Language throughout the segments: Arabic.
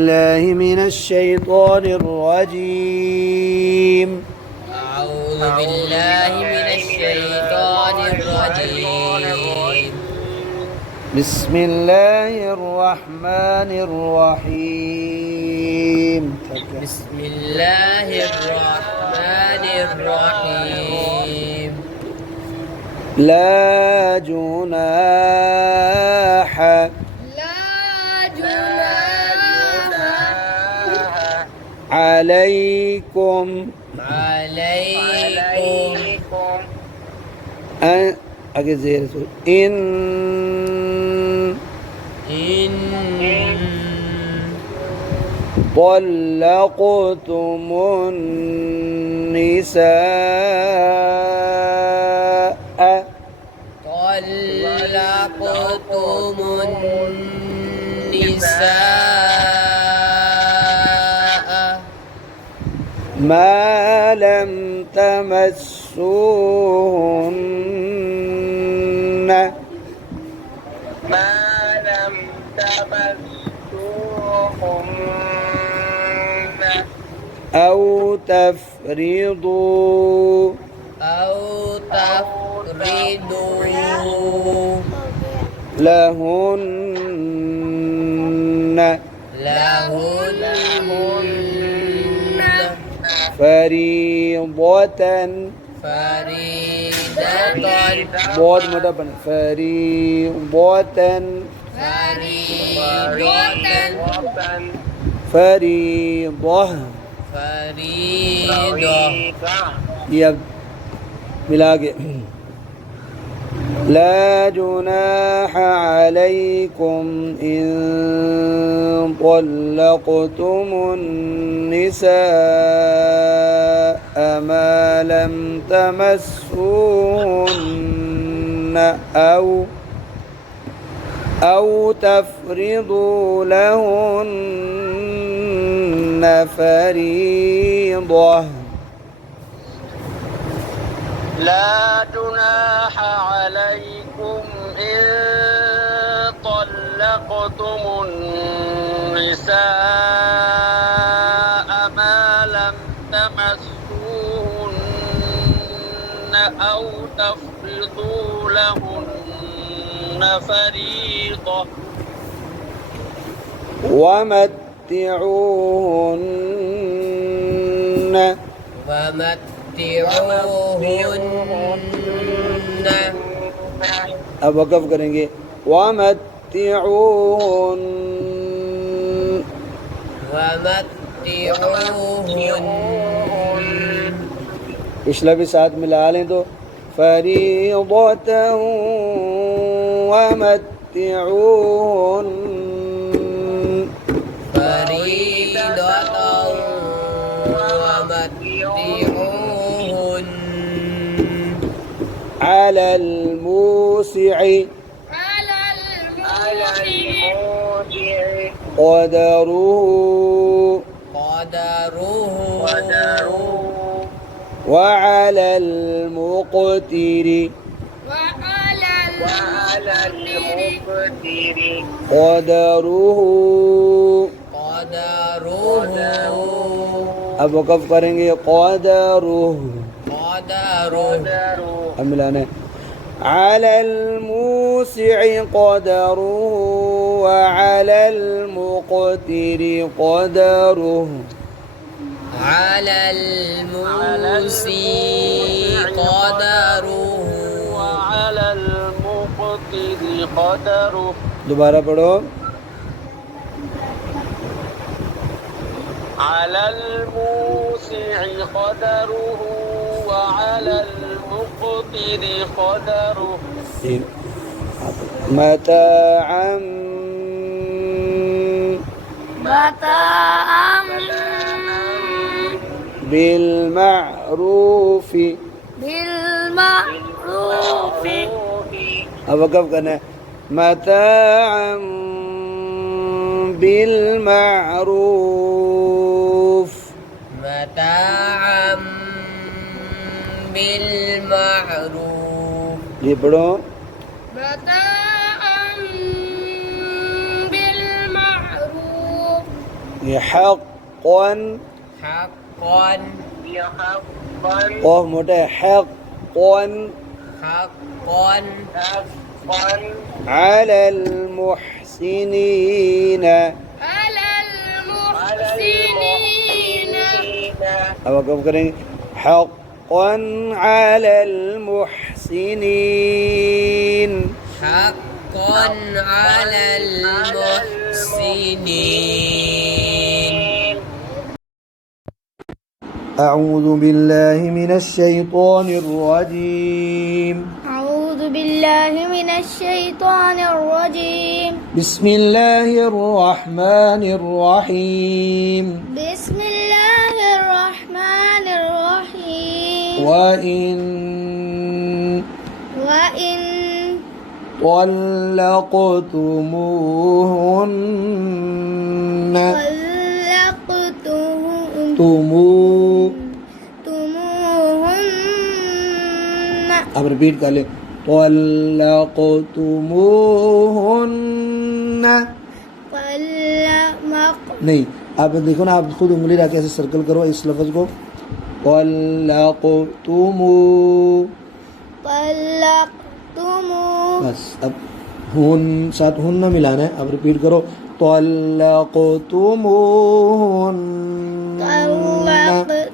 الله من الشيطان الرجيم. أعوذ بالله من الشيطان الرجيم. بسم الله الرحمن الرحيم. بسم الله الرحمن الرحيم. لا جناح عليكم आगे ज़ेर इन طلقتم النساء ما لم تمسوهن أو تفرضوا لهن فريضة बहुत मोटा बना फरीضة ये अब मिला के لا جناح عليكم إن طلقتم النساء ما لم تمسوهن أو تفرضوا لهن فريضة. لا جناح عليكم إن طلقتم النساء ما لم تمسوهن أو تفرضوا لهن فريضة ومتعوهن अब वक़फ़ करेंगे पिछला भी साथ मिला लें तो फरीदतन वमत्तिऊन على الموسع قدره وعلى المقتر قدره. अब वक़फ़ करेंगे قدره अब मिलाने على الموسع قدره وعلى المقتر قدره على الموسع قدره وعلى المقتر قدره. दोबारा पढ़ो على الموسع قدره وعلى المقتر قدره متاعا بالمعروف अब वक़फ़ करना है متاعا بالمعروف ये पढ़ो ये हक़्क़न حقا حقا قاف मोटा है हक़्क़न حقا حقا على المحسنين على على المحسنين المحسنين अब कब करेंगे حقا على المحسنين حقا على المحسنين أعوذ بالله من الشيطان الرجيم أعوذ بالله من الشيطان الرجيم بسم الله الرحمن الرحيم بسم الله الرحمن الرحيم وإن وإن طلقتموهن طلقتموهن अब रिपीट कर ले طلقتموهن नहीं आप देखो ना आप खुद उंगली रख के ऐसे सर्कल करो इस लफ्ज को طلقتمو طلقتمو बस अब हुन साथ हुन ना मिलाना है अब रिपीट करो طلقتموهن طلقتموهن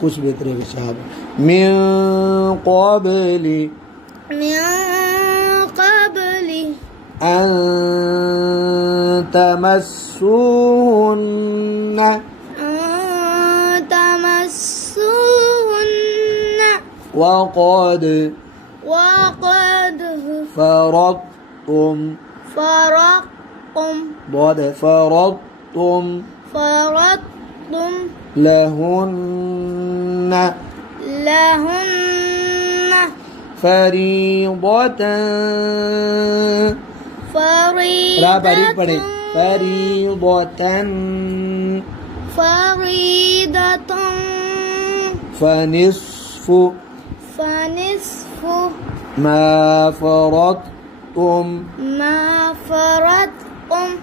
कुछ बेहतर है साहब من قبل من قبل أن تمسوهن أن تمسوهن وقد فرضتم فرضتم لهن فريضة را बारीक पढ़े فريضة فنصف ما فرضتم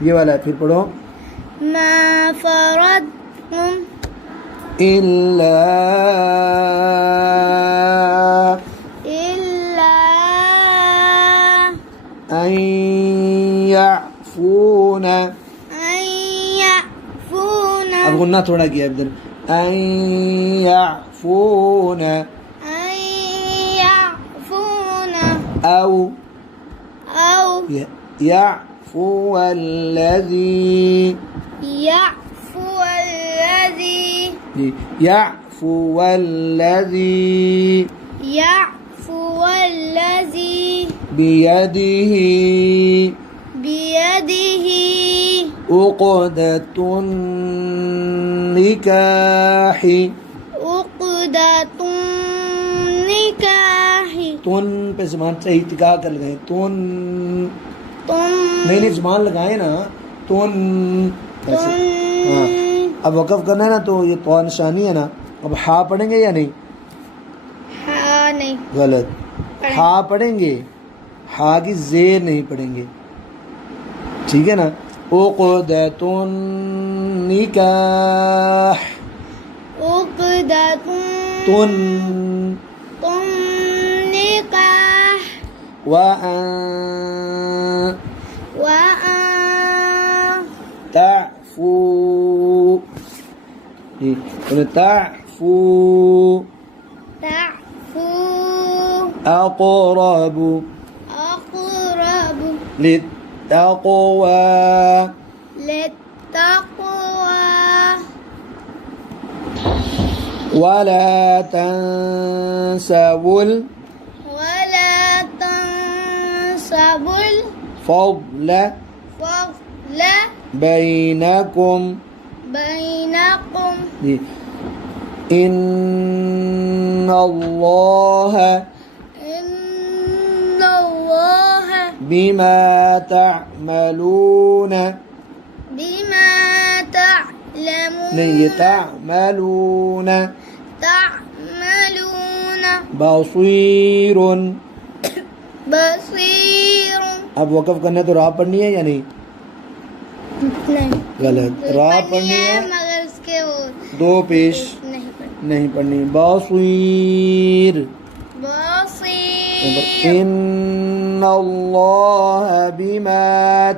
ये वाला है, फिर पढ़ो ما فرضتم إلا أن يعفون अब गुन्ना थोड़ा किया इधर أن يعفون أو يعفو الذي بيده عقدة النكاح तुन पे जबान से इत्तिका कर लगाए तुन नहीं जबान लगाए ना तुन ऐसे हाँ अब वक़फ़ करना है ना तो ये तो निशानी है ना अब हा पढ़ेंगे या नहीं गलत हा पढ़ेंगे हा की जेर नहीं पढ़ेंगे ठीक है ना उक़दतुन निकाह तुन وأن تعفو أقرب للتقوى ولا تنسوا الفضل بينكم إن الله بما تعملون नहीं تعملون بصير अब वक़फ़ करना है तो रा पढ़नी है या नहीं नहीं गलत। रा पढ़नी है, मगर उसके वो दो पेश नहीं पढ़नी। नहीं पढ़नी। बसीर, बसीर इन्नल्लाह बिमा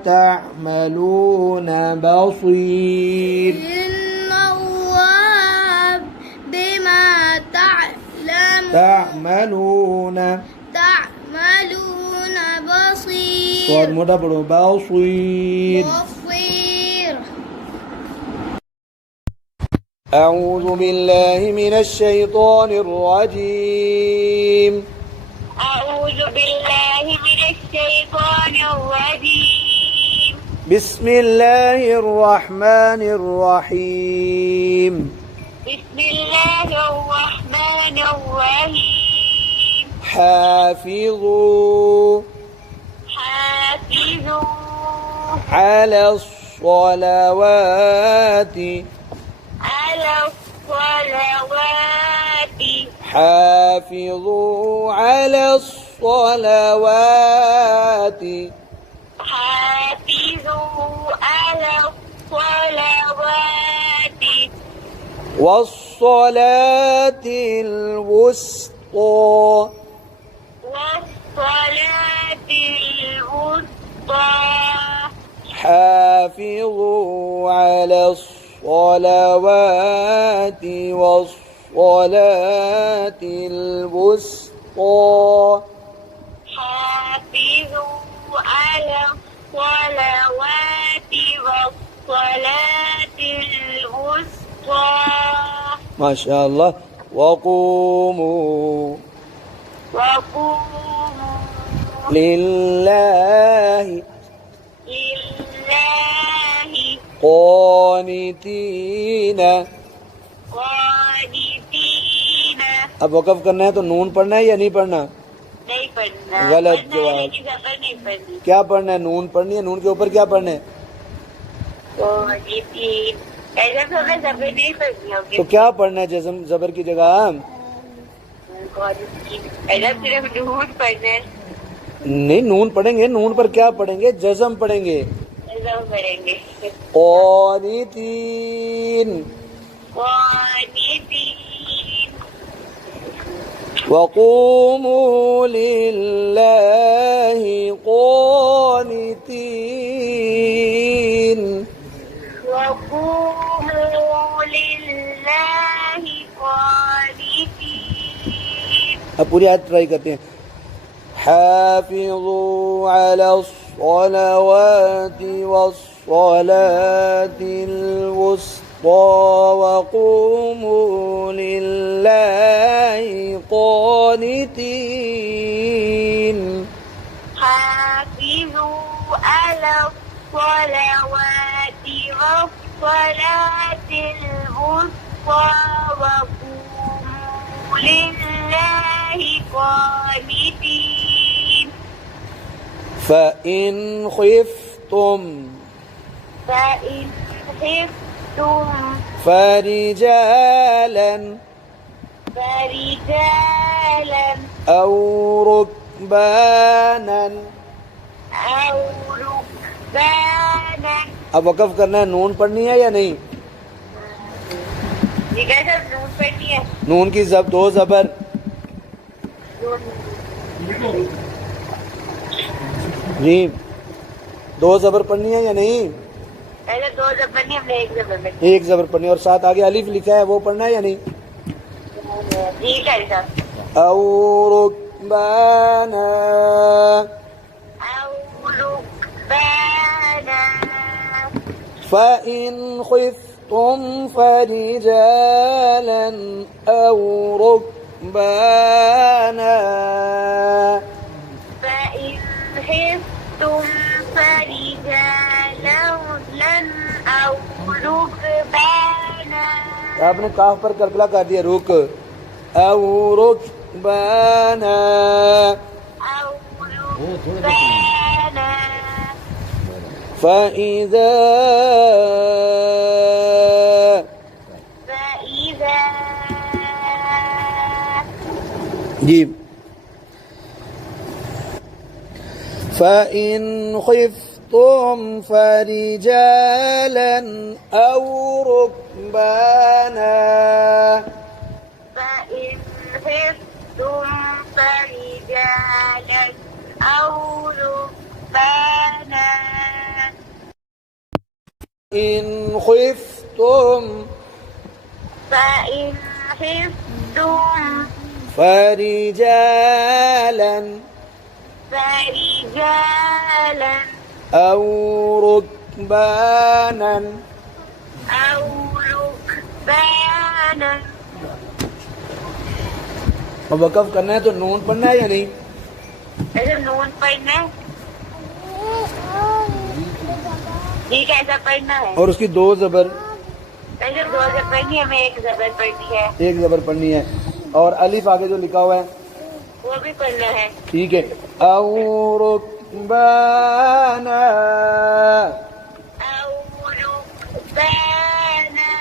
तअमलून बसीर। इन्नल्लाह बिमा तअमलून تعملون بصير तो मोटा पढ़ो बसीर। بصير أعوذ بالله من الشيطان الرجيم. أعوذ بالله من الشيطان الرجيم. بسم الله الرحمن الرحيم. بسم الله الرحمن الرحيم. حافظوا حافظوا على الصلوات على الصلوات حافظوا على الصلوات حافظوا على الصلوات والصلاة الوسطى والصلاة الوسطى حافظوا على الصلوات والصلاة الوسطى حافظوا على الصلوات والصلاة الوسطى ما شاء الله. وقوموا وقوموا لله لله قانتين. قانتين अब वक़फ़ करना है तो नून पढ़ना है या नहीं पढ़ना? नहीं पढ़ना। गलत पढ़ना है जवाब। लेकिन ज़बर नहीं पढ़नी। क्या पढ़ना है? नून पढ़नी है। नून के ऊपर क्या पढ़ना है? قانتين ऐसा तो हमें ज़बर नहीं पढ़नी होगी। तो क्या पढ़ना है जज़म ज़बर की जगह? قانتين ऐसा सिर्फ नून पढ़ना है। नहीं, नून पढ़ेंगे। नून पर क्या पढ़ेंगे? जज़म पढ़ेंगे। ऐसा पढ़ेंगे। قانتين قانتين وقوموا لله قانتين. وقوموا لله قانتين. अब पूरी आयत ट्राई करते हैं. حافظوا على الصلوات والصلاة الوسطى وقوموا لله قانتين. حافظوا على الصلوات والصلاة الوسطى وقوموا لله قانتين. فإن خفتم فإن خفتم فرجالا فرجالا أو ركبانا. أو ركبانا. अब वक़फ़ करना है. नून पढ़नी है या नहीं? निगाह सब नून पढ़नी है। नून की दो ज़बर जी, दो ज़बर पढ़नी है या नहीं? पहले दो ज़बर नहीं, हमने एक ज़बर में एक ज़बर पढ़नी है और साथ आगे अलिफ लिखा है, वो पढ़ना है या नहीं? ठीक है साहब। औ रुकबाना أو ركبانا فإن خفتم فرجالا أو ركبانا. فإن خفتم فرجالا أو ركبانا. आपने काफ पर कलकला कर दिया. रुक औ रुकबाना. أو ركبانا. فإذا जी فإن خفتم خفتم فرجالا أو ركبانا فإن خفتم فرجالا أو ركبانا إن خفتم فإن خفتم فرجالا فرجالا أو ركبانا أو ركبانا अब वक़फ़ करना है तो नून पढ़ना है या नहीं? ऐसे नून पढ़ना है जी कैसा पढ़ना है और उसकी दो ज़बर ऐसे दो जबर पढ़नी है हमें एक जबर पढ़नी है एक ज़बर पढ़नी है और अलिफ आगे जो लिखा हुआ है वो भी पढ़ना है ठीक है औ रुकबाना أو ركبانا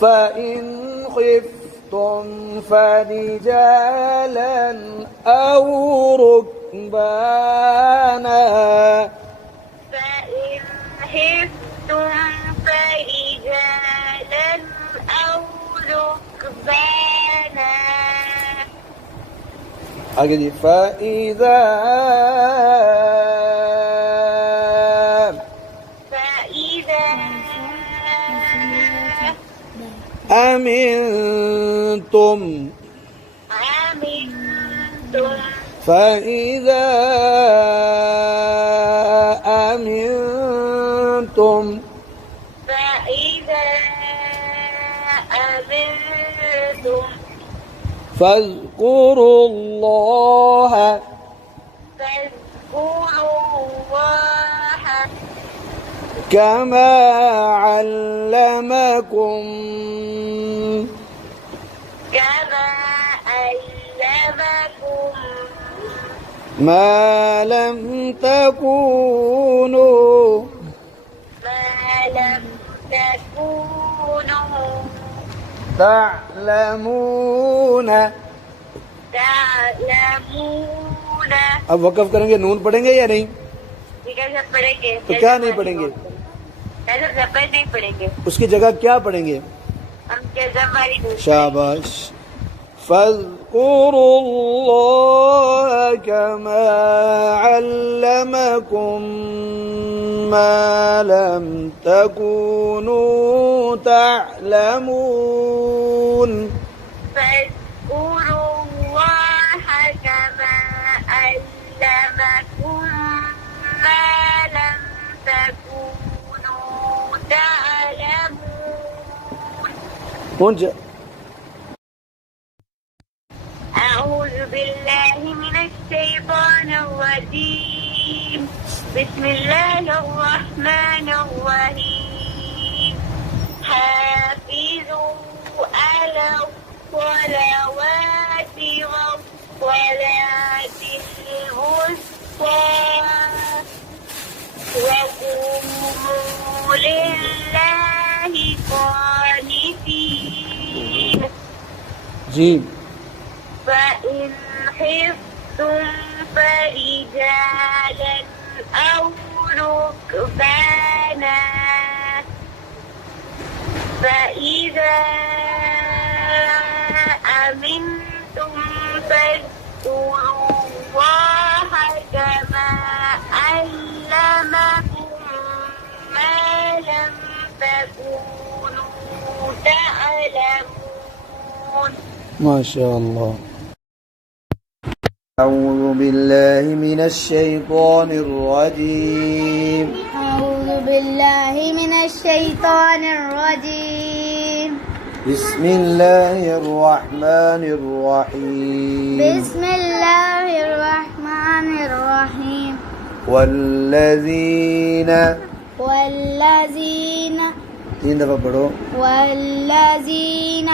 فإن خفتم فرجالا أو ركبانا فإن خفتم فرجالا أو ركبانا आगे जी فإذا فإذا أمنتم أمنتم فإذا أمنتم فإذا أمنتم فاذكروا الله فاذكروا الله كما علمكم كما علمكم ما لم تكونوا ما لم تكونوا تعلمون تعلمون अब वक़फ़ करेंगे नून पढ़ेंगे या नहीं? कैसे पढ़ेंगे तो क्या नहीं पढ़ेंगे? ऐसे जबर नहीं पढ़ेंगे उसकी जगह क्या पढ़ेंगे? हम जबारी शाबाश فاذكروا الله كما علمكم ما لم تكونوا تعلمون فاذكروا الله كما علمكم ما لم تكونوا تعلمون पहुंच أعوذ بالله من الشيطان الرجيم بسم الله الرحمن الرحيم حافظوا على الصلوات والصلاة الوسطى وقوموا لله قانتين जी فإن خفتم فرجالا أو ركبانا فإذا أمنتم فاذكروا الله كما علمكم ما لم تكونوا تعلمون ما شاء الله أعوذ بالله من الشيطان الرجيم أعوذ بالله من الشيطان الرجيم بسم الله الرحمن الرحيم بسم الله الرحمن الرحيم والذين والذين 3 दफा पढ़ो والذين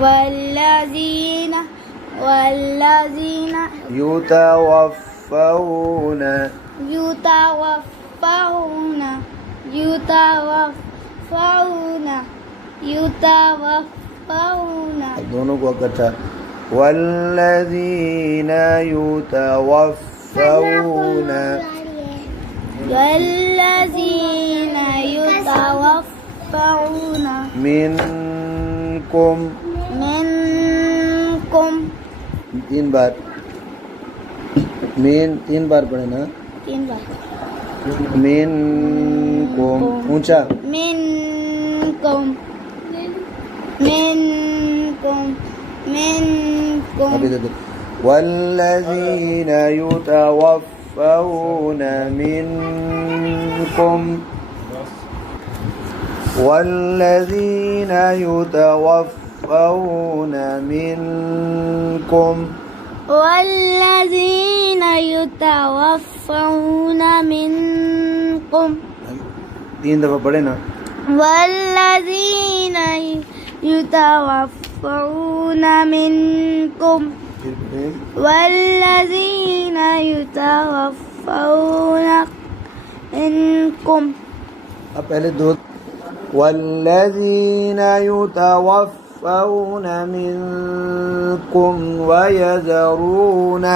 والذين والذين يتوفون يتوفون يتوفون يتوفون दोनों को इकट्ठा والذين يتوفون والذين يتوفون منكم منكم 3 बार 3 बार पढ़े ना 3 बार منكم ऊंचा منكم منكم منكم अभी दे والذين يتوفون منكم والذين يتوفون منكم والذين يتوفون منكم 3 दफा पढ़े ना والذين يتوفون منكم والذين يتوفون منكم अब पहले 2 والذين يتوفون منكم ويذرون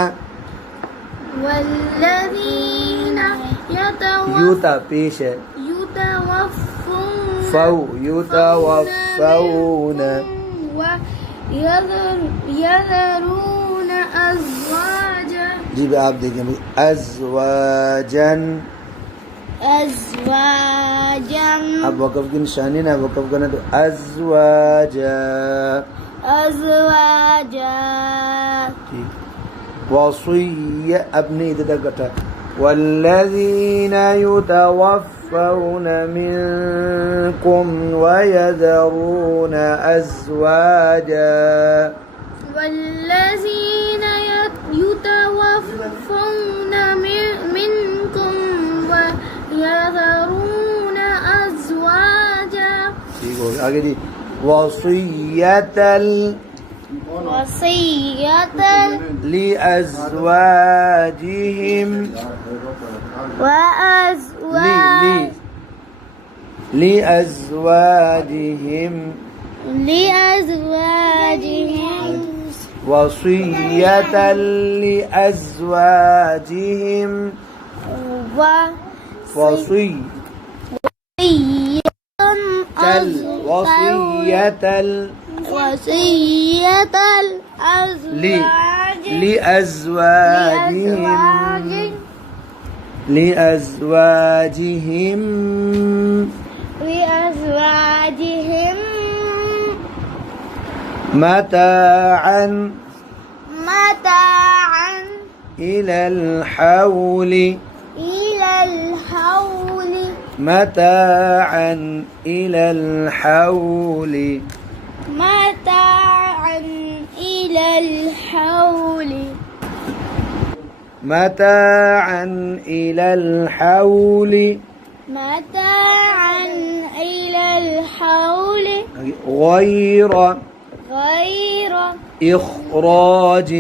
والذين يتا पेश है يتوفون ويذرون أزواجا जी आप देखें भाई अज़वाजन أزواجا अब वक़फ़ की निशानी ना वक़फ़ करना तो अज़वाजा أزواجا ठीक वसीय अपने इधर तक कटा والذين يتوفون منكم ويذرون أزواجا والذين يتوفون منكم ويذرون أزواجا ठीक हो गया आगे जी वसीयत وصية لأزواجهم وأزواج لأزواجهم لأزواجهم وصية لأزواجهم وصي وصية وصية الأزواج لأزواجهم متاعا إلى الحول متاعا إلى الحول متاعا إلى الحول متاعا إلى الحول متاعا إلى الحول غير إخراج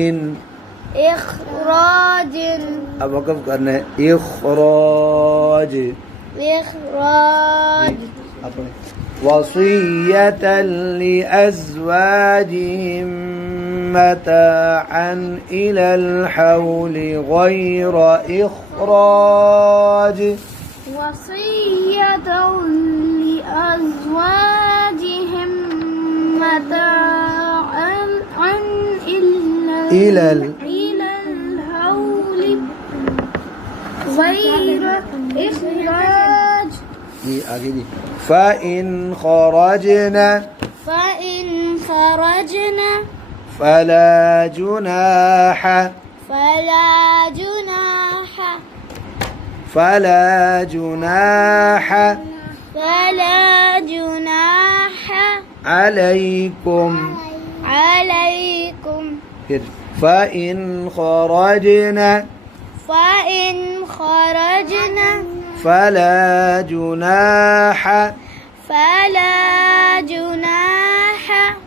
अब वक़फ़ करना है إخراج अपने وصية لأزواجهم متاعا إلى الحول غير إخراج وصية لأزواجهم متاعا إلى الحول غير إخراج आगे जी فإن خرجنا فلا جناح عليكم फिर فإن خرجنا فلا جناح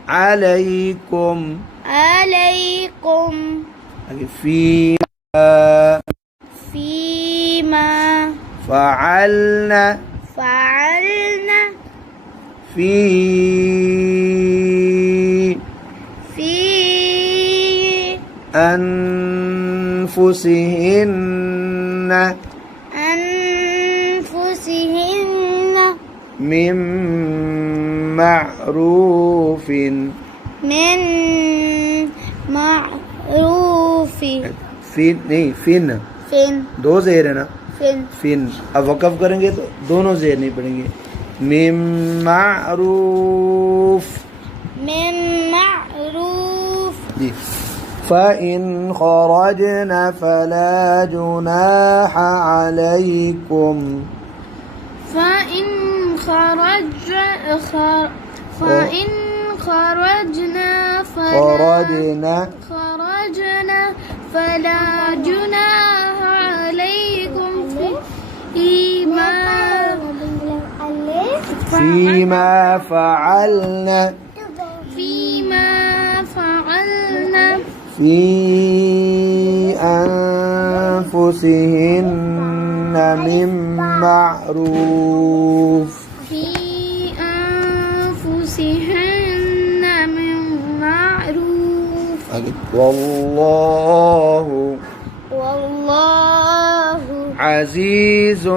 عليكم فيما فعلنا في أنفسهن मिम मअरूफिन من معروف फिन नहीं फिन فين दो ज़ेर है ना فين फिन अब वक़फ़ करेंगे तो दोनों ज़ेर नहीं पड़ेंगे मिम मअरूफ من معروف जी फ़इन ख़रजना फ़ला जुनाह अलैकुम فإن فإن خرجنا فلا جناح عليكم فيما فعلنا في أنفسهن من معروف في أنفسهن من معروف والله عزيز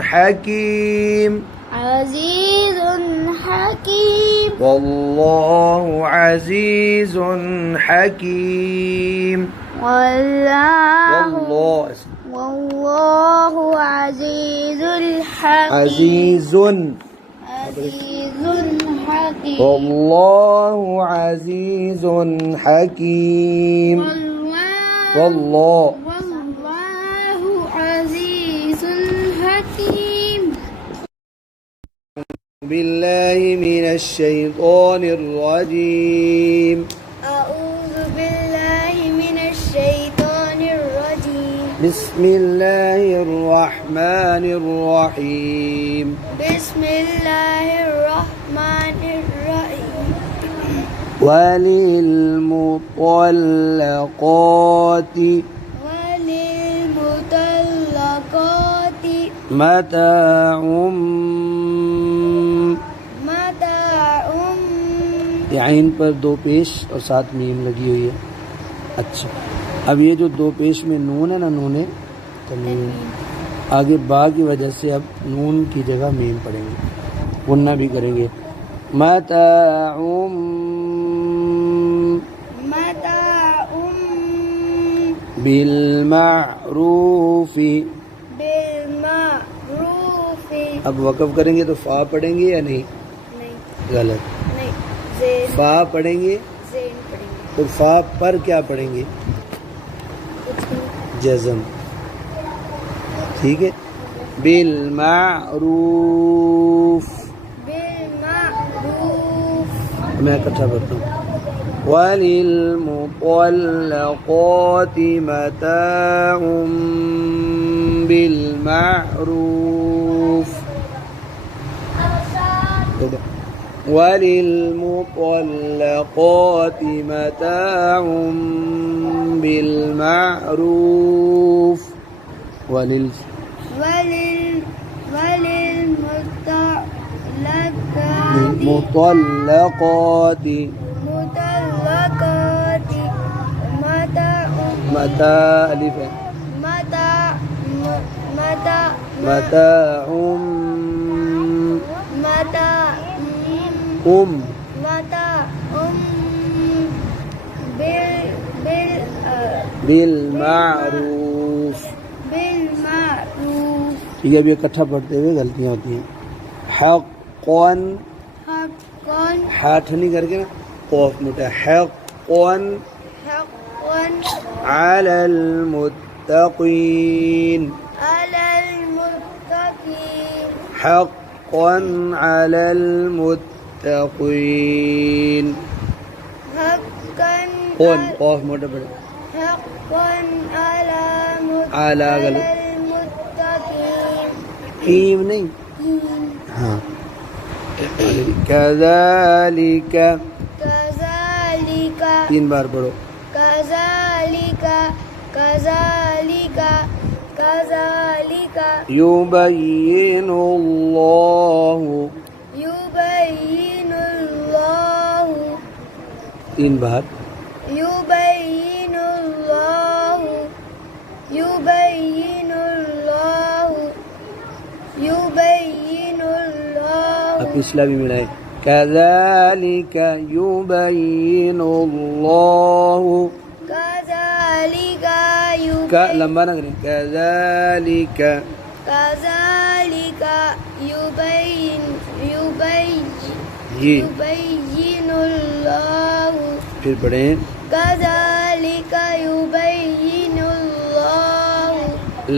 حكيم عزيز حكيم والله عزيز حكيم والله عزيز الحكيم عزيز حكيم والله عزيز حكيم والله عزيز حكيم بالله من الشيطان الرجيم أعوذ بالله من الشيطان الرجيم بسم الله الرحمن الرحيم بسم الله الرحمن الرحيم وللمطلقات متاع आइन पर दो पेश और साथ मीम लगी हुई है। अच्छा अब ये जो दो पेश में नून है ना नूने तमीम आगे बा की वजह से अब नून की जगह मीम पढ़ेंगे गुन्ना भी करेंगे मताउम बिल मारूफी अब वक़फ़ करेंगे तो फा पढ़ेंगे या नहीं गलत फा पढ़ेंगे तो फा पर क्या पढ़ेंगे जज़म ठीक है बिल मारूफ मैं इकट्ठा करता हूँ वलिल मुतल्लक़ाति मताउम बिल मारूफ وللمطلقات متاع بالمعروف للمطلقات متاع بالمعروف ठीक है अब ये इकट्ठा पढ़ते हुए गलतियाँ होती हैं हक़्क़न हाथ नहीं करके ना क़ाफ़ मोटा हक़्क़न अलल मुत्तक़ीन हक़्क़न अलल मुत्तक़ीन कौन क़ाफ़ मोटा पड़े आला गलत कीम नहीं हाँ कज़ालिक तीन बार पढ़ो युबय्यिनुल्लाहु तीन बार युबय्यिनुल्लाहु पिछला भी मिलाए कज़ालिका युबय्यिनुल्लाहु कज़ालिका का लंबा ना करें कज़ालिका युबय्यिनुल्लाहु फिर पढ़ें कज़ालिका युबय्यिनुल्लाहु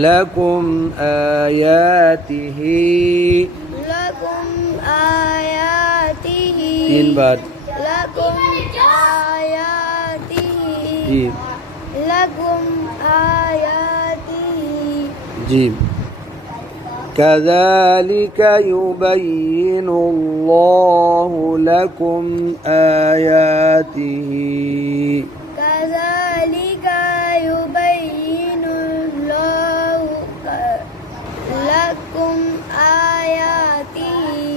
लकुम आयातिही लकुम आयातिही 3 बार लकुम आयातिही जी लकुम आयातिही जी कज़ालिका युबय्यिनुल्लाहु लकुम आयातिही कज़ालिका युबय्यिनुल्लाहु लकुम आयातिही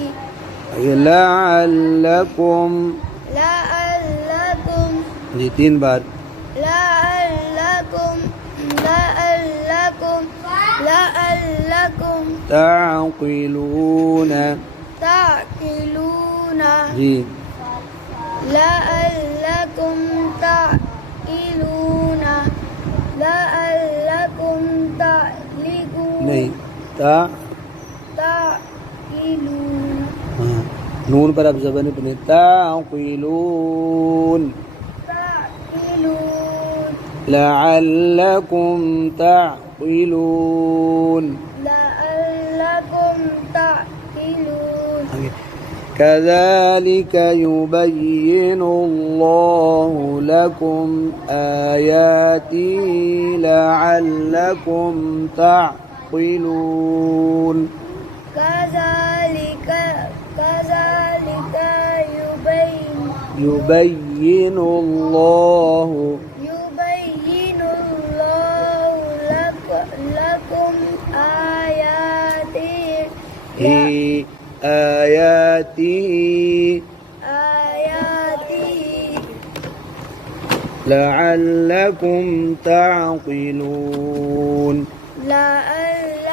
लअल्लकुम लअल्लकुम जी 3 बार लअल्लकुम ताक़िलून ताक़िलून जी लअल्लकुम ताक़िलून लअल्लकुम ताक़िलून नहीं ता ताक़िलून हाँ नून पर आप ज़बान बने ताक़िलून ताक़िलून लअल्लकुम ताक़िलून लअल्लकुम ताक़िलून आगे كذلك يبين الله لكم آياته لعلكم تعقلون كذلك يبين الله لكم آياته لعلكم تعقلون لعلكم